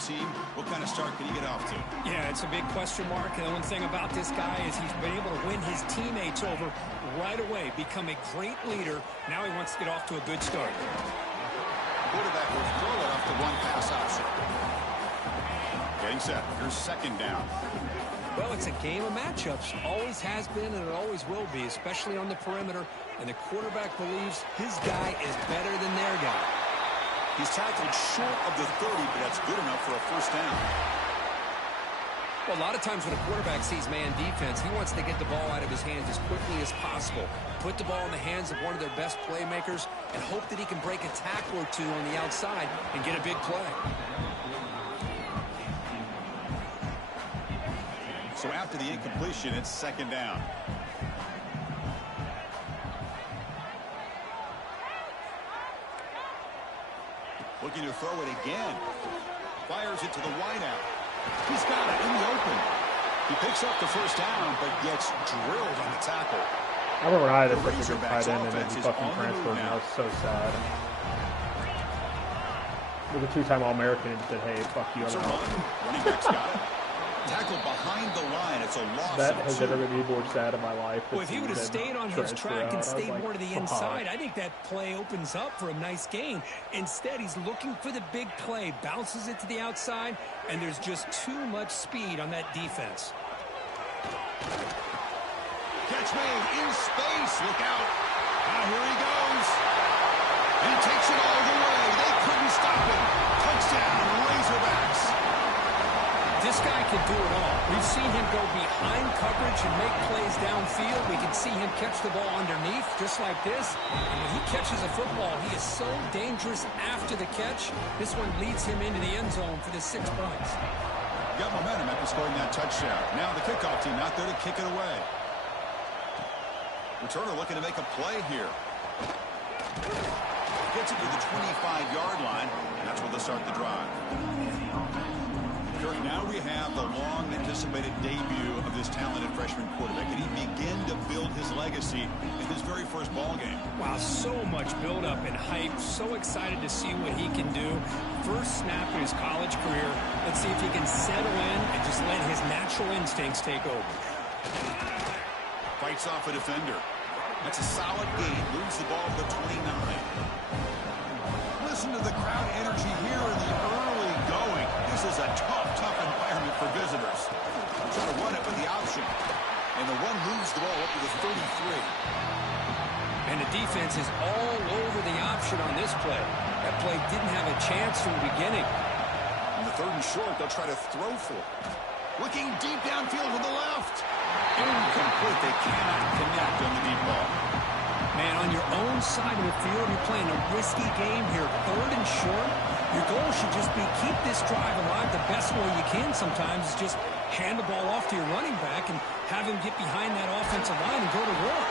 team. What kind of start can he get off to? Yeah, it's a big question mark. And the one thing about this guy is he's been able to win his teammates over right away, become a great leader. Now he wants to get off to a good start. Quarterback will throw it off the one pass option. Getting set. Here's second down. Well, it's a game of matchups. Always has been and it always will be, especially on the perimeter. And the quarterback believes his guy is better than their guy. He's tackled short of the 30, but that's good enough for a first down. Well, a lot of times when a quarterback sees man defense, he wants to get the ball out of his hands as quickly as possible, put the ball in the hands of one of their best playmakers, and hope that he can break a tackle or two on the outside and get a big play. So after the incompletion, it's second down. Looking to throw it again. Fires it to the wideout. He's got it in the open. He picks up the first down, but gets drilled on the tackle. I remember when I had a pretty good tight end and then he fucking transferred and I was so sad. With a two-time All-American and said, hey, fuck you. It's a run. Running back's got it. Tackled behind the line. It's a loss. That has ever made me more sad in my life. Well, if he would have stayed on his track and stayed more to the inside, I think that play opens up for a nice gain. Instead, he's looking for the big play, bounces it to the outside, and there's just too much speed on that defense. Catch made in space. Look out. Now here he goes. And he takes it all the way. They couldn't stop him. Touchdown, Razorbacks. This guy can do it all. We've seen him go behind coverage and make plays downfield. We can see him catch the ball underneath just like this. And when he catches a football, he is so dangerous after the catch. This one leads him into the end zone for the 6 points. Got momentum after scoring that touchdown. Now the kickoff team out there to kick it away. Returner looking to make a play here. Gets it to the 25-yard line. And that's where they'll start the drive. Kirk, now we have the long-anticipated debut of this talented freshman quarterback. And he begin to build his legacy in his very first ball game. Wow, so much build-up and hype. So excited to see what he can do. First snap in his college career. Let's see if he can settle in and just let his natural instincts take over. Fights off a defender. That's a solid gain. Moves the ball to the 29. Listen to the crowd energy here in the early going. This is a tough environment for visitors. Trying to run it with the option. And the one moves the ball up to the 33. And the defense is all over the option on this play. That play didn't have a chance from the beginning. On the third and short, they'll try to throw for it. Looking deep downfield to the left. Incomplete. They cannot connect on the deep ball. Man, on your own side of the field, you're playing a risky game here. Third and short. Your goal should just be keep this drive alive the best way you can sometimes is just hand the ball off to your running back and have him get behind that offensive line and go to work.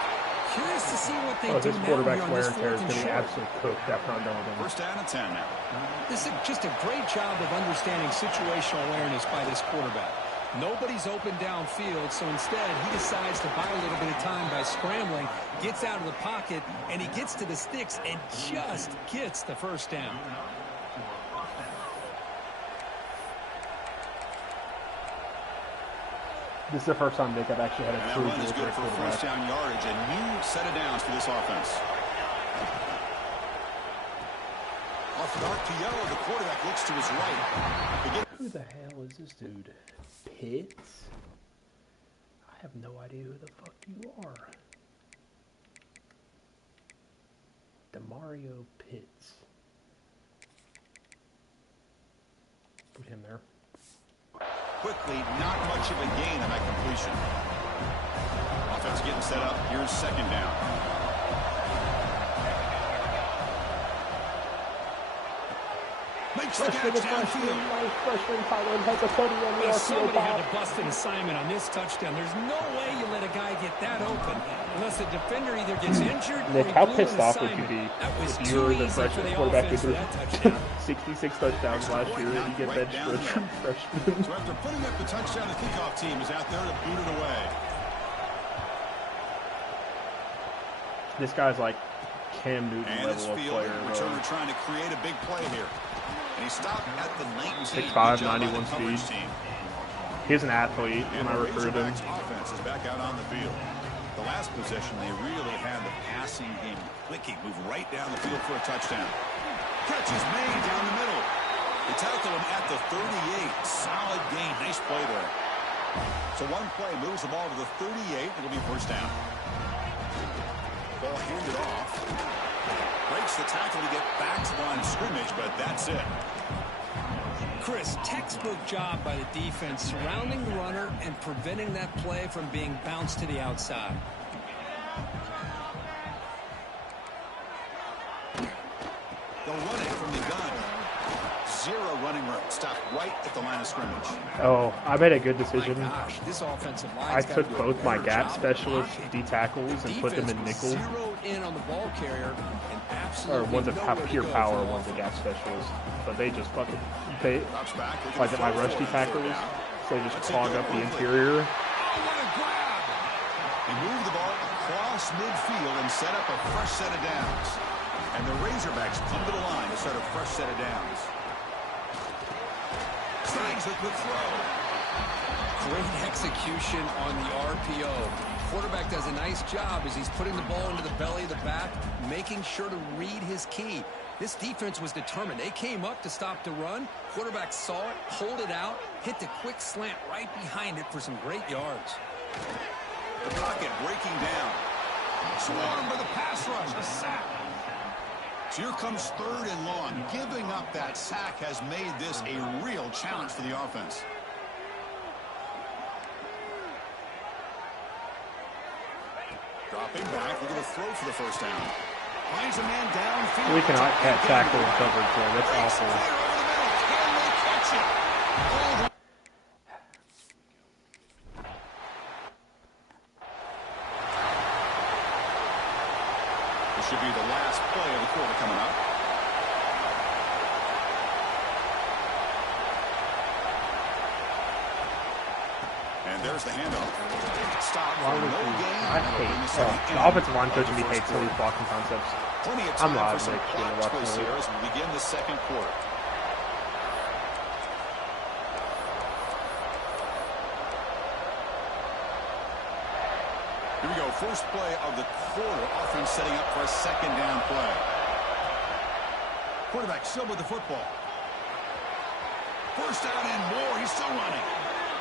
Curious to see what they do this now quarterback's here on this wear and tear is fourth and going to be short. absolutely cooked after I'm done with him. First down and 10 now. This is just a great job of understanding situational awareness by this quarterback. Nobody's open downfield, so instead he decides to buy a little bit of time by scrambling, gets out of the pocket, and he gets to the sticks and just gets the first down. This is the first time Nick I've actually had a true that one is good for first down yardage. A new set of downs for this offense. Off an RPO, the quarterback looks to his right. Who the hell is this dude? Pitts? I have no idea who the fuck you are. DeMario Pitts. Put him there. Quickly, not much of a gain on that completion. Offense getting set up. Here's second down. Makes the catch downfield. Freshman tight end has a 30 on the Well, somebody had to bust an assignment on this touchdown. There's no way you let a guy get that open unless the defender either gets injured or Nick, he how blew pissed an off would assignment. you be if you were the freshman quarterback who threw 66 touchdowns last year and you get benched for a true freshman? So after putting up the touchdown, the kickoff team is out there to boot it away. This guy's like Cam Newton And level of player. Returner trying to create a big play here. And he stopped at the 19. 6'5", 91 speed. Team. He's an athlete when I recruited him. Offense is back out on the field. The last possession, they really had the passing game clicking. Move right down the field for a touchdown. Catch is made down the middle. They tackle him at the 38. Solid gain. Nice play there. So one play moves the ball to the 38. It'll be first down. Ball handed off. Breaks the tackle to get back to the line of scrimmage, but that's it. Chris, textbook job by the defense surrounding the runner and preventing that play from being bounced to the outside. They'll run it from the gun. Zero running room. Stopped right at the line of scrimmage. Oh, I made a good decision. Gosh, this offensive I took both my gap specialists, D tackles, and put them in nickel. Zeroed in on the ball carrier and Or absolutely one's a nowhere to pure go power, for the one's a offense. gap specialist. But they just fucking, they, Drops back. like at my rush D tackles, so they just clog up the interior. Oh, what a grab! They move the ball across midfield and set up a fresh set of downs. And the Razorbacks come to the line to start a fresh set of downs. Snags with the throw. Great execution on the RPO. Quarterback does a nice job as he's putting the ball into the belly of the back, making sure to read his key. This defense was determined. They came up to stop the run. Quarterback saw it, pulled it out, hit the quick slant right behind it for some great yards. The pocket breaking down. Swarmed by the pass rush. A sack. So here comes third and long. Giving up that sack has made this a real challenge for the offense. Dropping back, we're going to throw for the first down. Finds a man downfield. We cannot catch tackle and coverage there. That's awful. Can they catch it? Oh, this should be the last play of the quarter coming up. And there's the handoff. Stop for no gain. I hate the offensive line coach me hates all these blocking concepts. Plenty of I'm time live for some next year clock watching twists it. here as we begin the second quarter. Here we go. First play of the quarter. Offense setting up for a second down play. Quarterback still with the football. First down and more. He's still running.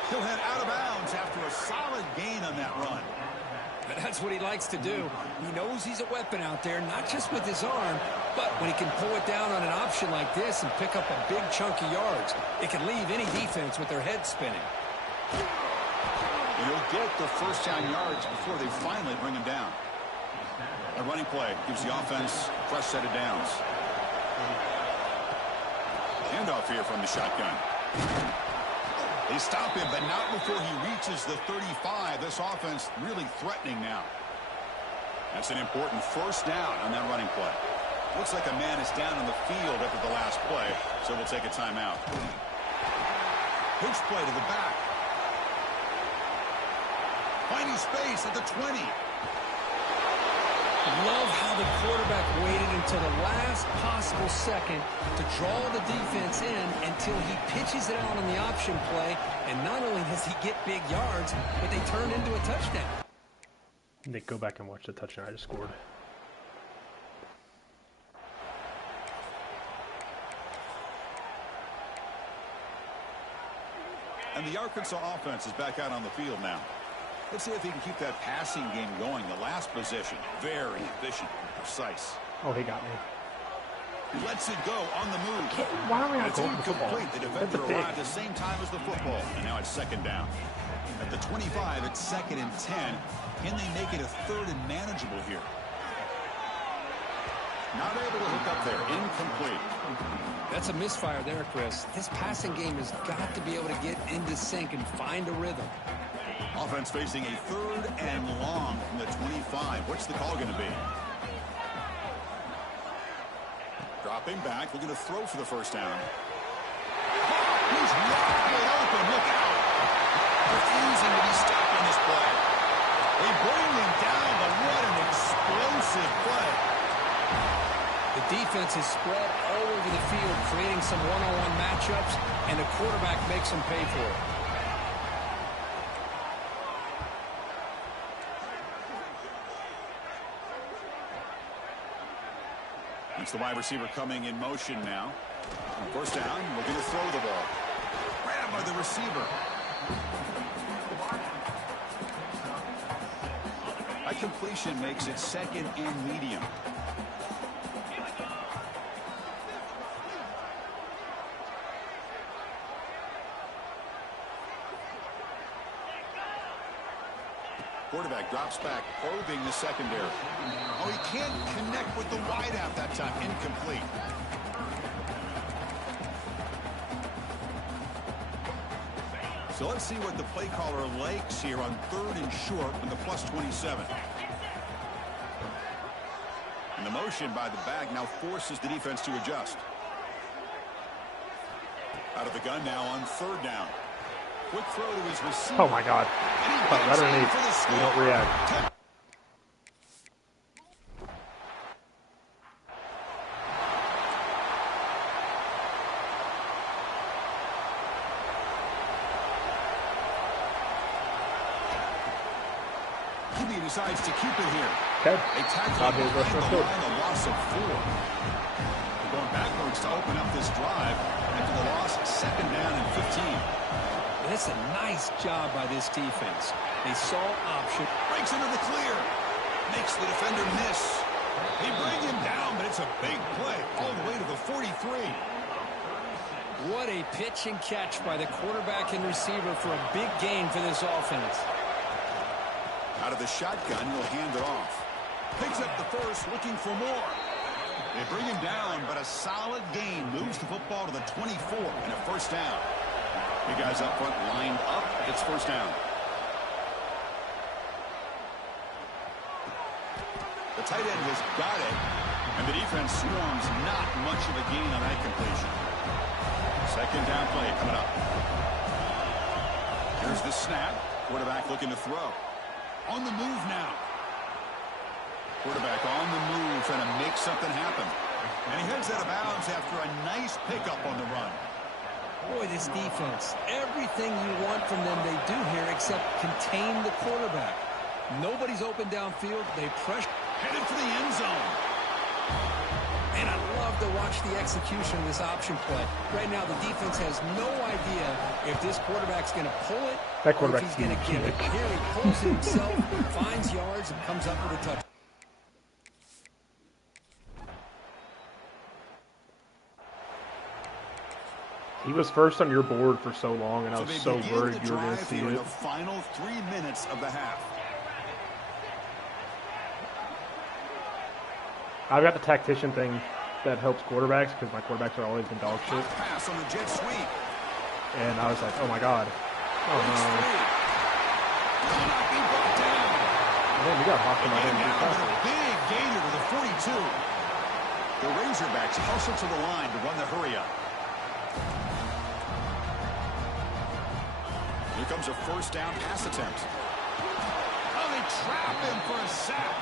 He'll head out of bounds after a solid gain on that run. That's what he likes to do. He knows he's a weapon out there, not just with his arm, but when he can pull it down on an option like this and pick up a big chunk of yards, it can leave any defense with their head spinning. He'll get the first down yards before they finally bring him down. A running play gives the offense a fresh set of downs. Handoff here from the shotgun. They stop him, but not before he reaches the 35. This offense really threatening now. That's an important first down on that running play. Looks like a man is down on the field after the last play, so we'll take a timeout. Pitch play to the back. Finding space at the 20. Love how the quarterback waited until the last possible second to draw the defense in until he pitches it out on the option play. And not only does he get big yards, but they turn into a touchdown. Nick, go back and watch the touchdown I just scored. And the Arkansas offense is back out on the field now. Let's see if he can keep that passing game going. The last possession, very efficient and precise. Oh, he got me. He lets it go on the move. Why are we And not it's going for the football? incomplete. The That's defender a pick. arrived at the same time as the football. And now it's second down. At the 25, it's second and 10. Can they make it a third and manageable here? Not able to hook up there. Incomplete. That's a misfire there, Chris. This passing game has got to be able to get into sync and find a rhythm. Offense facing a third and long from the 25. What's the call going to be? Dropping back. We're going to throw for the first down. He's wide open. Look out. Refusing to be stopped on this play. They bring him down, but what an explosive play. The defense is spread all over of the field, creating some one-on-one matchups, and the quarterback makes them pay for it. It's the wide receiver coming in motion now. First down, looking to throw the ball. Grabbed by the receiver. A completion makes it second and medium. Quarterback drops back, probing the secondary. Oh, he can't connect with the wideout that time. Incomplete. So let's see what the play caller likes here on 3rd and short with the +27. And the motion by the back now forces the defense to adjust. Out of the gun now on 3rd down. Quick throw to his receiver. Oh my God. Right underneath. We don't react. He decides to keep it here. Okay. A tackle behind the line, a loss of 4. They're going backwards to open up this drive after the loss, 2nd down and 15. And it's a nice job by this defense. They saw option. Breaks into the clear. Makes the defender miss. They bring him down, but it's a big play all the way to the 43. What a pitch and catch by the quarterback and receiver for a big gain for this offense. Out of the shotgun, he'll hand it off. Picks up the first, looking for more. They bring him down, but a solid gain moves the football to the 24 and a 1st down. The guys up front lined up. It's 1st down. The tight end has got it, and the defense swarms not much of a gain on that completion. 2nd down play coming up. Here's the snap. Quarterback looking to throw. On the move now. Quarterback on the move, trying to make something happen. And he heads out of bounds after a nice pickup on the run. Boy, this defense, everything you want from them they do here except contain the quarterback. Nobody's open downfield. They pressure. Headed for the end zone. And I love to watch the execution of this option play. Right now, the defense has no idea if this quarterback's going to pull it or if he's going to give it. Here he pulls it himself, finds yards, and comes up with a touchdown. He was first on your board for so long, and I was so worried you were going to see it. The final 3 minutes of the half. I've got the tactician thing that helps quarterbacks because my quarterbacks are always been dog shit. Pass on the jet sweep. And I was like, oh my God. Oh no. Cannot be brought down. Man, we got hawked him. I didn't do a big gainer to the 42. The Razorbacks hustle to the line to run the hurry up. Here comes a 1st down pass attempt. Oh, they trap him for a sack.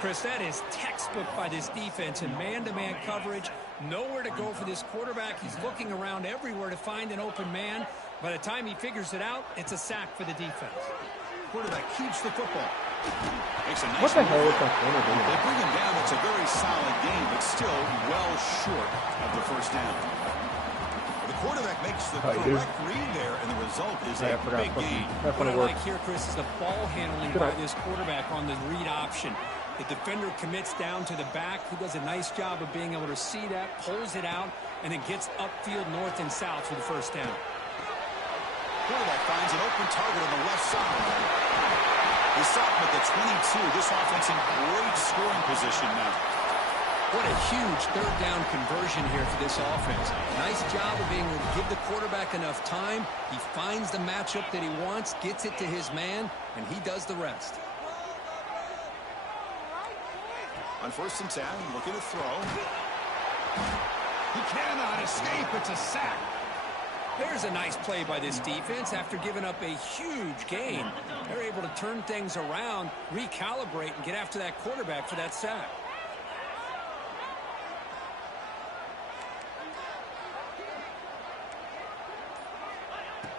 Chris, that is textbook by this defense in man-to-man coverage. Nowhere to go for this quarterback. He's looking around everywhere to find an open man. By the time he figures it out, it's a sack for the defense. Quarterback keeps the football. Makes a nice what the hell is that corner doing? They bring him down. It's a very solid game, but still well short of the 1st down. The quarterback makes the correct read there, and the result is a big gain. What I like here, Chris, is the ball handling by this quarterback on the read option. The defender commits down to the back. He does a nice job of being able to see that, pulls it out, and then gets upfield north and south for the 1st down. Quarterback finds an open target on the left side. They stop him at the 22. This offense in great scoring position now. What a huge 3rd down conversion here for this offense. Nice job of being able to give the quarterback enough time. He finds the matchup that he wants, gets it to his man, and he does the rest. On 1st and 10, looking to throw. He cannot escape. It's a sack. There's a nice play by this defense after giving up a huge gain. They're able to turn things around, recalibrate, and get after that quarterback for that sack.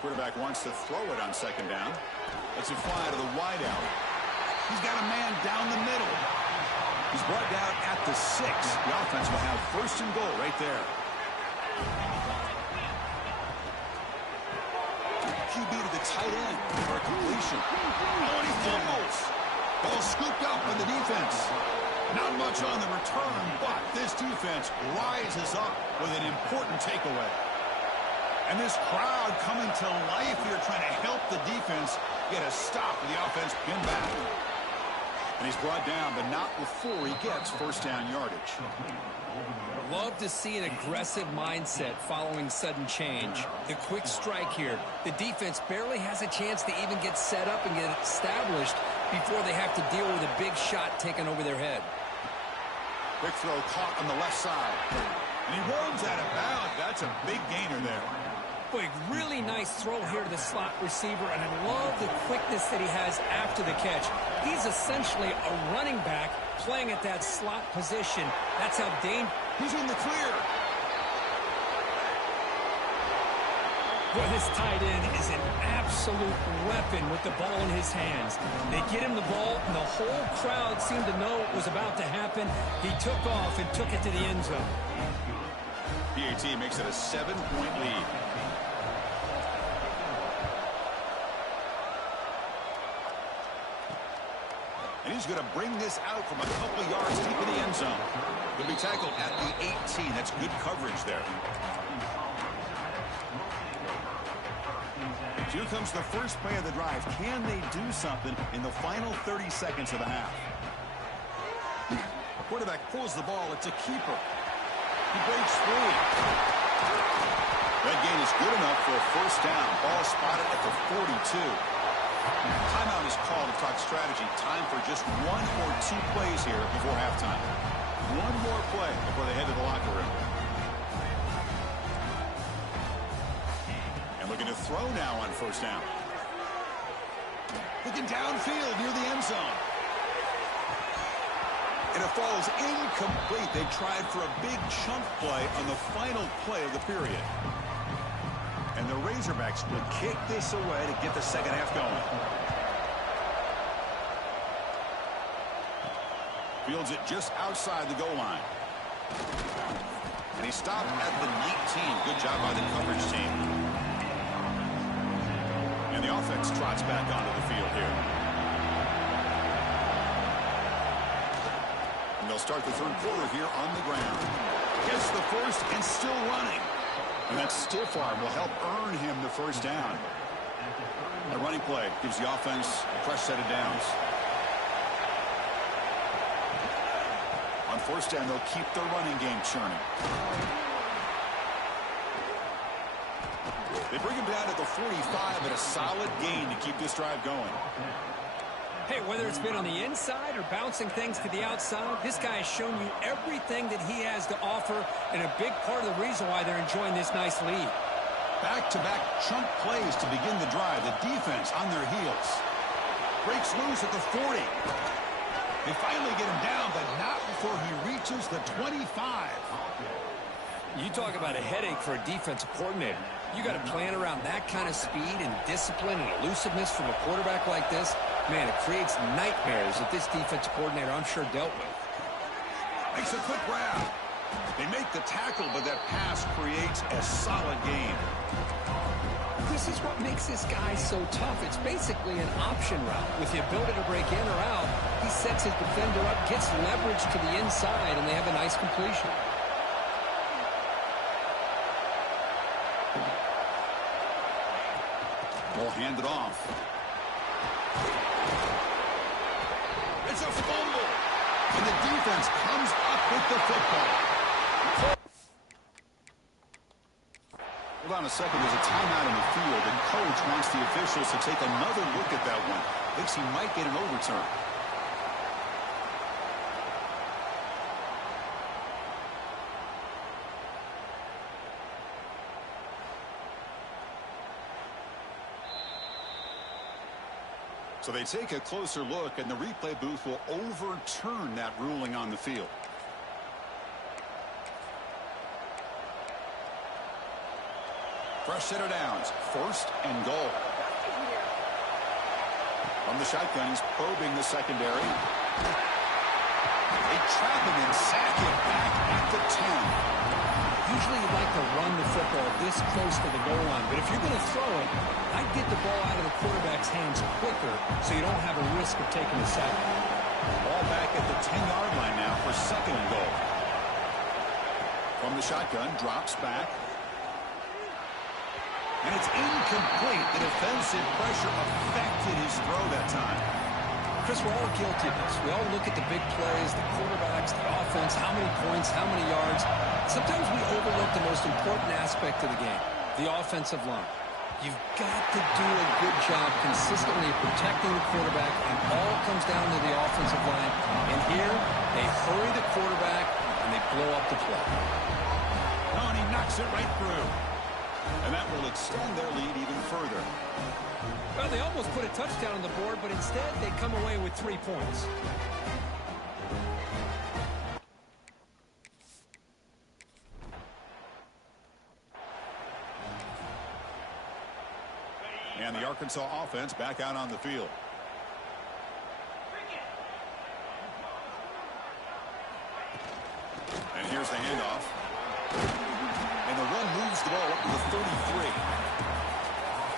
Quarterback wants to throw it on second down. Lets it fly to the wideout. He's got a man down the middle. He's brought down at the 6. The offense will have first and goal right there. QB to the tight end for a completion. Oh, and he fumbles. Ball scooped up by the defense. Not much on the return, but this defense rises up with an important takeaway. And this crowd coming to life here, trying to help the defense get a stop with the offense pinned back. And he's brought down, but not before he gets first down yardage. Love to see an aggressive mindset following sudden change. The quick strike here. The defense barely has a chance to even get set up and get established before they have to deal with a big shot taken over their head. Quick throw caught on the left side. And he runs out of bounds. That's a big gainer there. Boy, really nice throw here to the slot receiver, and I love the quickness that he has after the catch. He's essentially a running back playing at that slot position. That's how dangerous. He's in the clear. Boy, this tight end is an absolute weapon with the ball in his hands. They get him the ball, and the whole crowd seemed to know what was about to happen. He took off and took it to the end zone. PAT makes it a 7-point lead. And he's going to bring this out from a couple yards deep in the end zone. He'll be tackled at the 18. That's good coverage there. Here comes the first play of the drive. Can they do something in the final 30 seconds of the half? The quarterback pulls the ball. It's a keeper. He breaks free. That gain is good enough for a first down. Ball spotted at the 42. Timeout is called to talk strategy. Time for just 1 or 2 plays here before halftime. One more play before they head to the locker room. And looking to throw now on first down. Looking downfield near the end zone. And it falls incomplete. They tried for a big chunk play on the final play of the period. And the Razorbacks will kick this away to get the second half going. Fields it just outside the goal line. And he stopped at the 19. Good job by the coverage team. And the offense trots back onto the field here. And they'll start the third quarter here on the ground. Gets the first and still running. And that stiff arm will help earn him the first down. A running play gives the offense a fresh set of downs. On first down, they'll keep the running game churning. They bring him down at the 45, but a solid gain to keep this drive going. Hey, whether it's been on the inside or bouncing things to the outside, this guy has shown you everything that he has to offer, and a big part of the reason why they're enjoying this nice lead. Back-to-back chunk plays to begin the drive. The defense on their heels. Breaks loose at the 40. They finally get him down, but not before he reaches the 25. You talk about a headache for a defensive coordinator. You got to plan around that kind of speed and discipline and elusiveness from a quarterback like this. Man, it creates nightmares that this defensive coordinator, I'm sure, dealt with. Makes a quick grab. They make the tackle, but that pass creates a solid gain. This is what makes this guy so tough. It's basically an option route. With the ability to break in or out, he sets his defender up, gets leverage to the inside, and they have a nice completion. Ball handed off. It's a fumble. And the defense comes up with the football. Hold on a second. There's a timeout in the field, and coach wants the officials to take another look at that one. Thinks he might get an overturn. So they take a closer look, and the replay booth will overturn that ruling on the field. Fresh set of downs. First and goal. From the shotgun, he's probing the secondary. They trap him and sack him back at the 10. Usually you like to run the football this close to the goal line, but if you're going to throw it, I'd get the ball out of the quarterback's hands quicker so you don't have a risk of taking a sack. Ball back at the 10-yard line now for second and goal. From the shotgun, drops back. And it's incomplete. The defensive pressure affected his throw that time. Chris, we're all guilty of this. We all look at the big plays, the quarterbacks, the offense, how many points, how many yards. Sometimes we overlook the most important aspect of the game, the offensive line. You've got to do a good job consistently protecting the quarterback, and all comes down to the offensive line. And here, they hurry the quarterback, and they blow up the play. Oh, and he knocks it right through. And that will extend their lead even further. Well, they almost put a touchdown on the board, but instead they come away with 3 points. And the Arkansas offense back out on the field. And here's the handoff. And the run moves the ball up to the 33.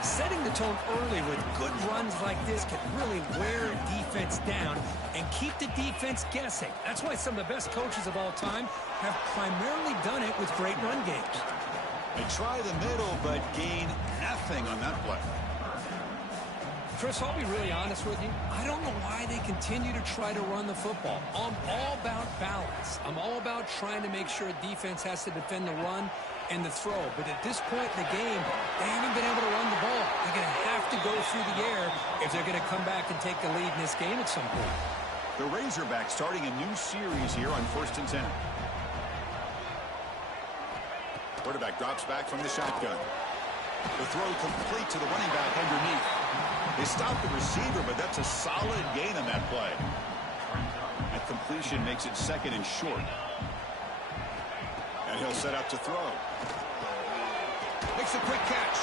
Setting the tone early with good runs like this can really wear a defense down and keep the defense guessing. That's why some of the best coaches of all time have primarily done it with great run games. They try the middle, but gain nothing on that play. Chris, I'll be really honest with you. I don't know why they continue to try to run the football. I'm all about balance. I'm all about trying to make sure a defense has to defend the run and the throw. But at this point in the game, they haven't been able to run the ball. They're going to have to go through the air if they're going to come back and take the lead in this game at some point. The Razorbacks starting a new series here on 1st and 10. Quarterback drops back from the shotgun. The throw complete to the running back underneath. They stop the receiver, but that's a solid gain on that play. That completion makes it second and short. And he'll set up to throw. Makes a quick catch.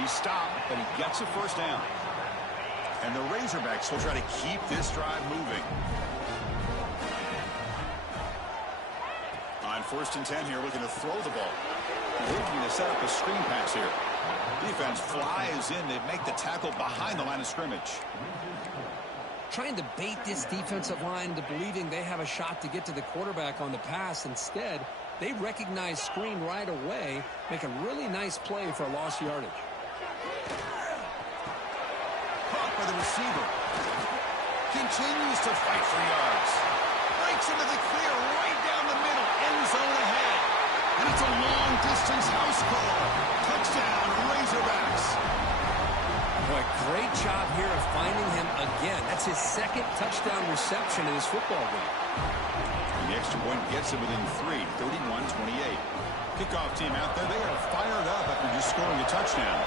He stopped, but he gets a first down. And the Razorbacks will try to keep this drive moving. On 1st and 10 here, looking to throw the ball. Looking to set up a screen pass here. Defense flies in. They make the tackle behind the line of scrimmage. Trying to bait this defensive line into believing they have a shot to get to the quarterback on the pass. Instead, they recognize screen right away, make a really nice play for lost yardage. Caught by the receiver. Continues to fight for yards. Breaks into the clear right down the middle. End zone ahead. And it's a long-distance house call. Touchdown, Razorbacks. Boy, great job here of finding him again. That's his second touchdown reception in his football game. And the extra point gets him within 3, 31-28. Kickoff team out there. They are fired up after just scoring a touchdown.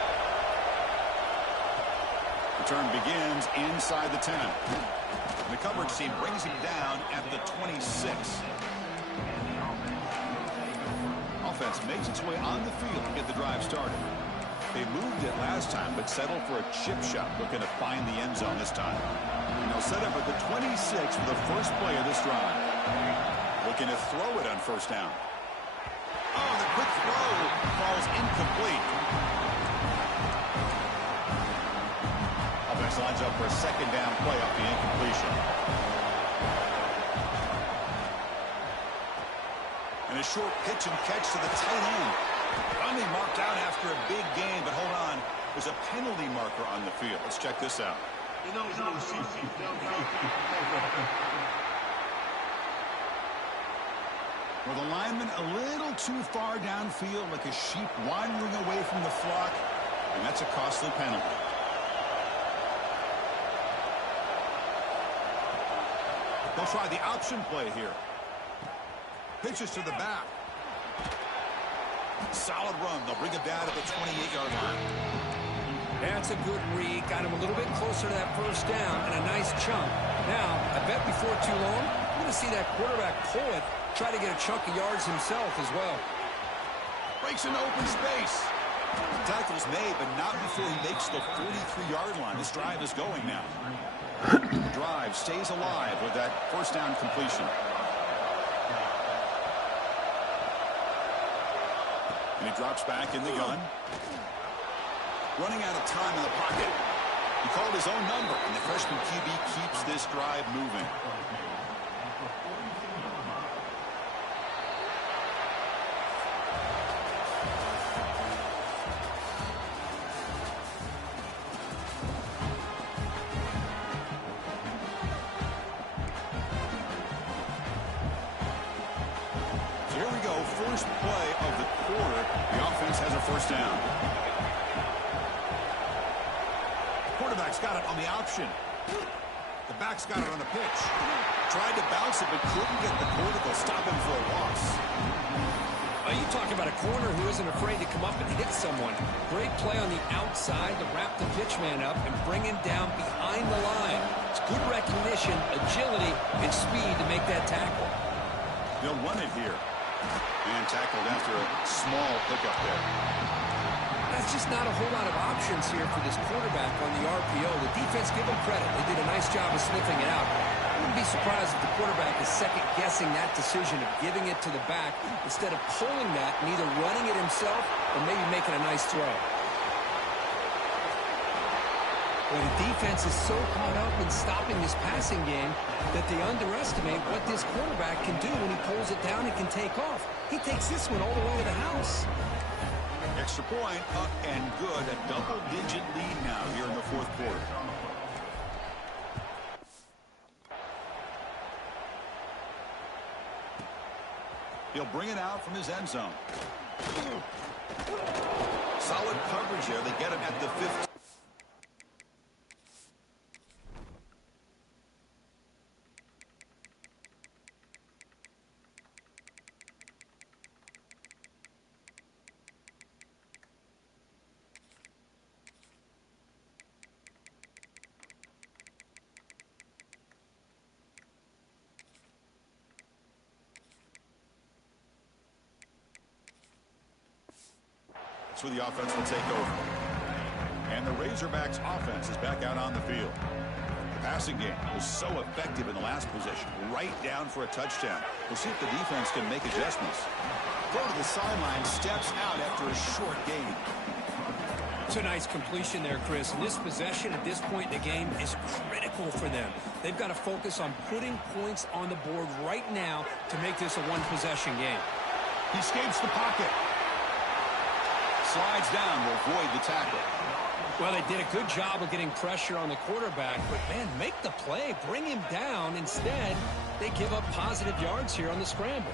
Return begins inside the 10. And the coverage team brings him down at the 26. Offense makes its way on the field to get the drive started. They moved it last time, but settled for a chip shot, looking to find the end zone this time. And they'll set up at the 26 for the first play of this drive. Looking to throw it on first down. Oh, the quick throw falls incomplete. Offense lines up for a second down play off the incompletion. And a short pitch and catch to the tight end. Finally marked out after a big gain, but hold on. There's a penalty marker on the field. Let's check this out. Well, the lineman a little too far downfield, like a sheep wandering away from the flock, and that's a costly penalty. They'll try the option play here. Pitches to the back. Solid run. They'll bring it down at the 28-yard line. That's a good read. Got him a little bit closer to that first down and a nice chunk. Now, I bet before too long, we're going to see that quarterback pull it, try to get a chunk of yards himself as well. Breaks into open space. Tackle's made, but not before he makes the 43-yard line. This drive is going now. The drive stays alive with that first down completion. And he drops back in the gun. Running out of time in the pocket. He called his own number, and the freshman QB keeps this drive moving. Here we go, first play of the quarter. The offense has a first down. Quarterback's got it on the option. The back's got it on the pitch. Tried to bounce it, but couldn't get the corner to stop him for a loss. You talk about a corner who isn't afraid to come up and hit someone. Great play on the outside to wrap the pitch man up and bring him down behind the line. It's good recognition, agility, and speed to make that tackle. They'll run it here. And tackled after a small pickup there. That's just not a whole lot of options here for this quarterback on the RPO. The defense, give them credit. They did a nice job of sniffing it out. I wouldn't be surprised if the quarterback is second-guessing that decision of giving it to the back instead of pulling that and either running it himself or maybe making a nice throw. Well, the defense is so caught up in stopping this passing game that they underestimate what this quarterback can do when he pulls it down and can take off. He takes this one all the way to the house. Extra point, up and good. A double-digit lead now here in the fourth quarter. He'll bring it out from his end zone. Solid coverage there. They get him at the 15. That's where the offense will take over. And the Razorbacks offense is back out on the field. The passing game was so effective in the last possession, right down for a touchdown. We'll see if the defense can make adjustments. Go to the sideline, steps out after a short gain. It's a nice completion there, Chris. And this possession at this point in the game is critical for them. They've got to focus on putting points on the board right now to make this a one-possession game. He escapes the pocket. Slides down to avoid the tackle. Well, they did a good job of getting pressure on the quarterback, but, man, make the play. Bring him down. Instead, they give up positive yards here on the scramble.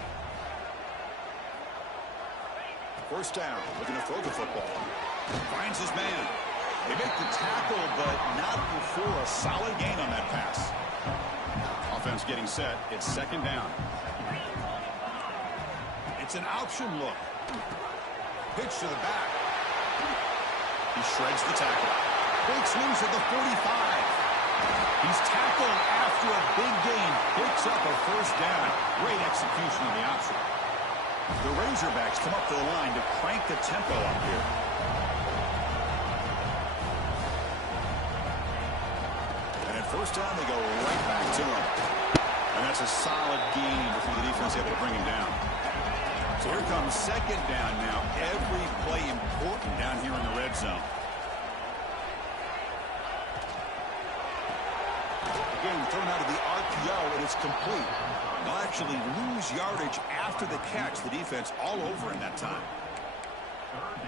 First down, looking to throw the football. Finds his man. They make the tackle, but not before a solid gain on that pass. Offense getting set. It's second down. It's an option look. Pitch to the back. He shreds the tackle. Breaks loose at the 45. He's tackled after a big gain. Picks up a first down. Great execution on the option. The Razorbacks come up to the line to crank the tempo up here. And at first down, they go right back to him. And that's a solid gain before the defense able to bring him down. So here comes second down now. Every play important down here in the red zone. Again, thrown out of the RPO, and it's complete. They'll actually lose yardage after the catch. The defense all over in that time.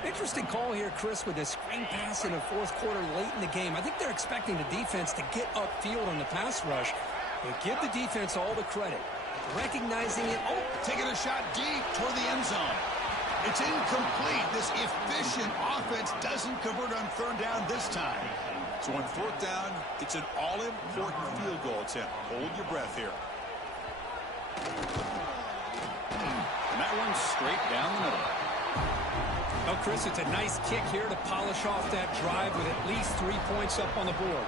Interesting call here, Chris, with a screen pass in the fourth quarter late in the game. I think they're expecting the defense to get upfield on the pass rush. But give the defense all the credit. Recognizing it. Oh, taking a shot deep toward the end zone. It's incomplete. This efficient offense doesn't convert on third down this time. So on fourth down, it's an all-important field goal attempt. Hold your breath here. And that one's straight down the middle. Well, Chris, it's a nice kick here to polish off that drive with at least 3 points up on the board.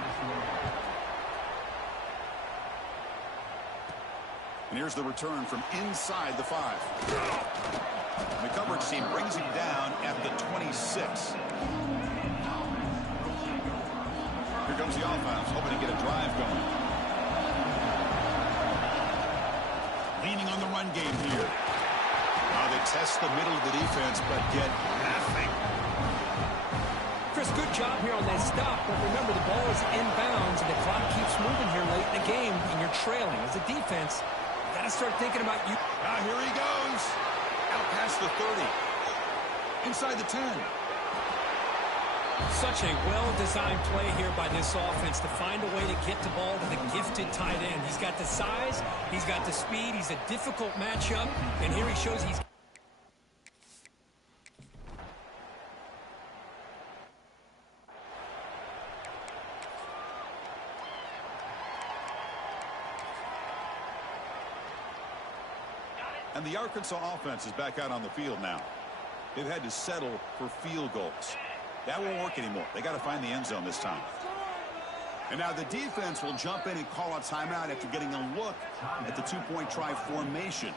And here's the return from inside the 5. The coverage team brings him down at the 26. Here comes the offense, hoping to get a drive going. Leaning on the run game here. They test the middle of the defense, but get nothing. Chris, good job here on that stop, but remember the ball is inbounds and the clock keeps moving here late in the game and you're trailing. As a defense, you got to start thinking about you. Here he goes. Out past the 30. Inside the 10. Such a well-designed play here by this offense to find a way to get the ball to the gifted tight end. He's got the size, he's got the speed, he's a difficult matchup, and here he shows he's... And the Arkansas offense is back out on the field now. They've had to settle for field goals. That won't work anymore. They got to find the end zone this time. And now the defense will jump in and call a timeout after getting a look at the two-point try formation.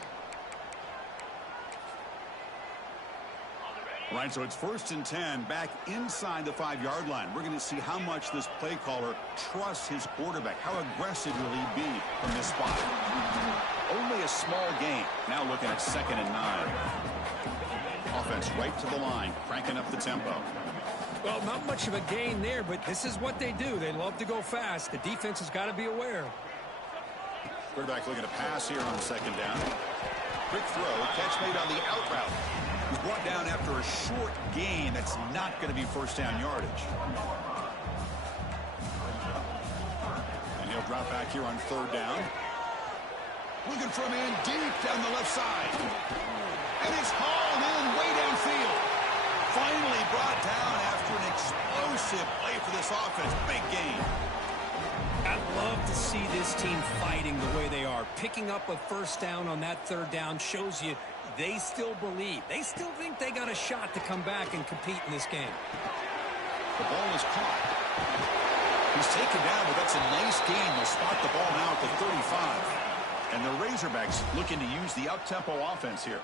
Right, so it's 1st and 10 back inside the 5-yard line. We're going to see how much this play caller trusts his quarterback. How aggressive will he be from this spot? Only a small gain. Now looking at 2nd and 9. Offense right to the line, cranking up the tempo. Well, not much of a gain there, but this is what they do. They love to go fast. The defense has got to be aware. Quarterback looking to pass here on 2nd down. Quick throw, catch made on the out route. He's brought down after a short gain that's not going to be 1st down yardage. And he'll drop back here on 3rd down. Looking for a man deep down the left side. And it's hauled in way downfield. Finally brought down after an explosive play for this offense. Big gain. I'd love to see this team fighting the way they are. Picking up a 1st down on that 3rd down shows you they still believe. They still think they got a shot to come back and compete in this game. The ball is caught. He's taken down, but that's a nice gain. They'll spot the ball now at the 35. And the Razorbacks looking to use the up-tempo offense here.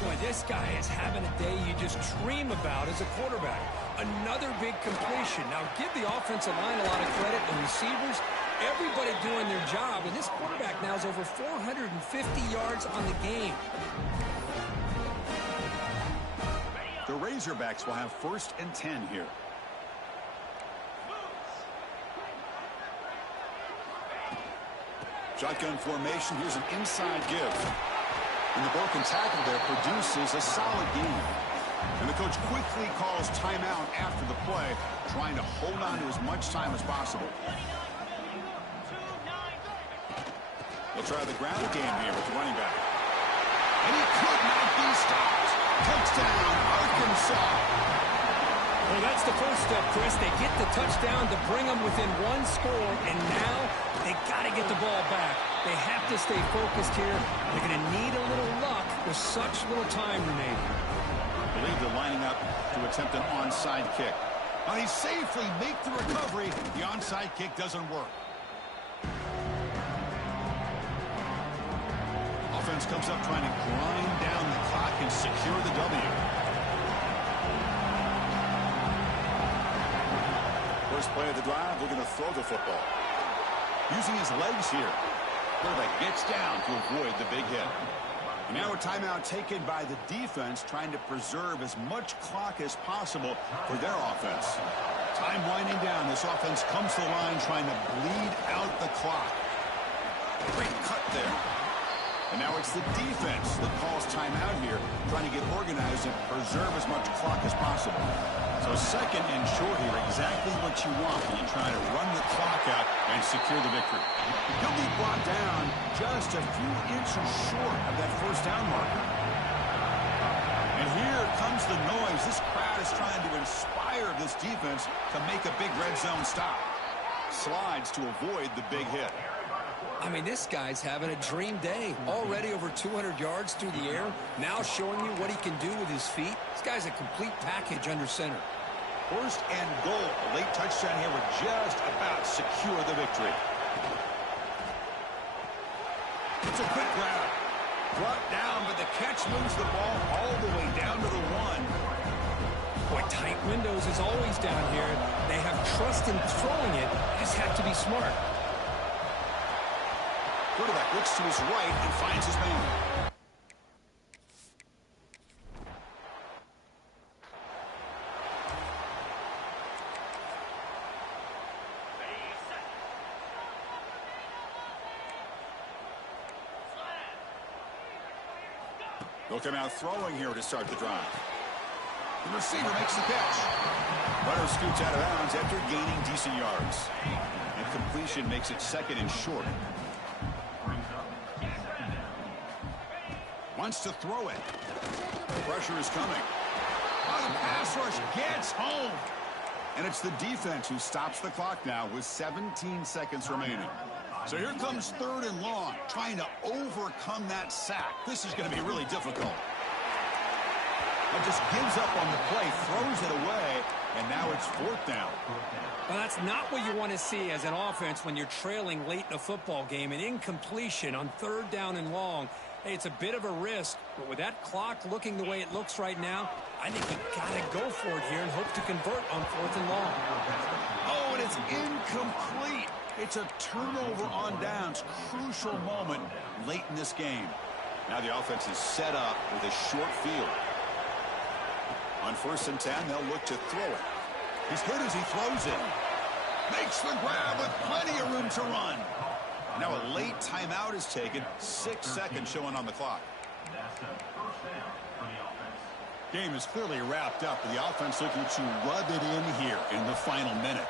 Boy, this guy is having a day you just dream about as a quarterback. Another big completion. Now, give the offensive line a lot of credit, the receivers, everybody doing their job. And this quarterback now is over 450 yards on the game. The Razorbacks will have 1st and 10 here. Shotgun formation. Here's an inside give. And the broken tackle there produces a solid gain. And the coach quickly calls timeout after the play, trying to hold on to as much time as possible. They'll try the ground game here with the running back. And he could not be stopped. Touchdown, Arkansas. Well, that's the first step, Chris. They get the touchdown to bring them within 1 score, and now they got to get the ball back. They have to stay focused here. They're going to need a little luck with such little time remaining. I believe they're lining up to attempt an onside kick. Now they safely make the recovery. The onside kick doesn't work. Offense comes up trying to grind down the clock and secure the W. First play of the drive, we're going to throw the football. Using his legs here. Quarterback gets down to avoid the big hit. And now a timeout taken by the defense, trying to preserve as much clock as possible for their offense. Time winding down. This offense comes to the line trying to bleed out the clock. Great cut there. And now it's the defense that calls timeout here, trying to get organized and preserve as much clock as possible. So 2nd and short here, exactly what you want when you try to run the clock out and secure the victory. He'll be brought down just a few inches short of that 1st down marker. And here comes the noise. This crowd is trying to inspire this defense to make a big red zone stop. Slides to avoid the big hit. I mean, this guy's having a dream day. Already over 200 yards through the air. Now showing you what he can do with his feet. This guy's a complete package under center. 1st and goal. A late touchdown here would just about secure the victory. It's a quick grab. Brought down, but the catch moves the ball all the way down to the 1. Boy, tight windows is always down here. They have trust in throwing it. Just have to be smart. Quarterback looks to his right and finds his man. They'll come out throwing here to start the drive. The receiver makes the catch. Runner scoots out of bounds after gaining decent yards. And completion makes it 2nd and short. Wants to throw it. Pressure is coming. Oh, the pass rush gets home. And it's the defense who stops the clock now with 17 seconds remaining. So here comes 3rd and long, trying to overcome that sack. This is going to be really difficult. But just gives up on the play, throws it away, and now it's 4th down. Well, that's not what you want to see as an offense when you're trailing late in a football game. An incompletion on 3rd down and long. Hey, it's a bit of a risk, but with that clock looking the way it looks right now, I think you got to go for it here and hope to convert on 4th and long. Oh, and it's incomplete. It's a turnover on downs. Crucial moment late in this game. Now the offense is set up with a short field. On 1st and 10, they'll look to throw it. He's hit as he throws it. Makes the grab with plenty of room to run. Now a late timeout is taken. 6 seconds showing on the clock. Game is clearly wrapped up, but the offense looking to rub it in here in the final minute.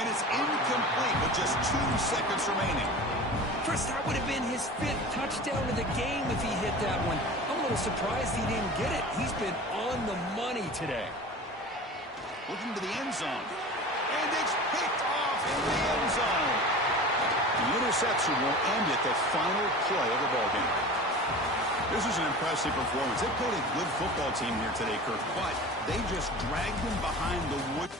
And it's incomplete with just 2 seconds remaining. Chris, that would have been his 5th touchdown of the game if he hit that one. I'm a little surprised he didn't get it. He's been on the money today. Looking to the end zone. And it's picked off in the end zone. The interception will end it, the final play of the ballgame. This is an impressive performance. They played a good football team here today, Kirk, but they just dragged them behind the wood.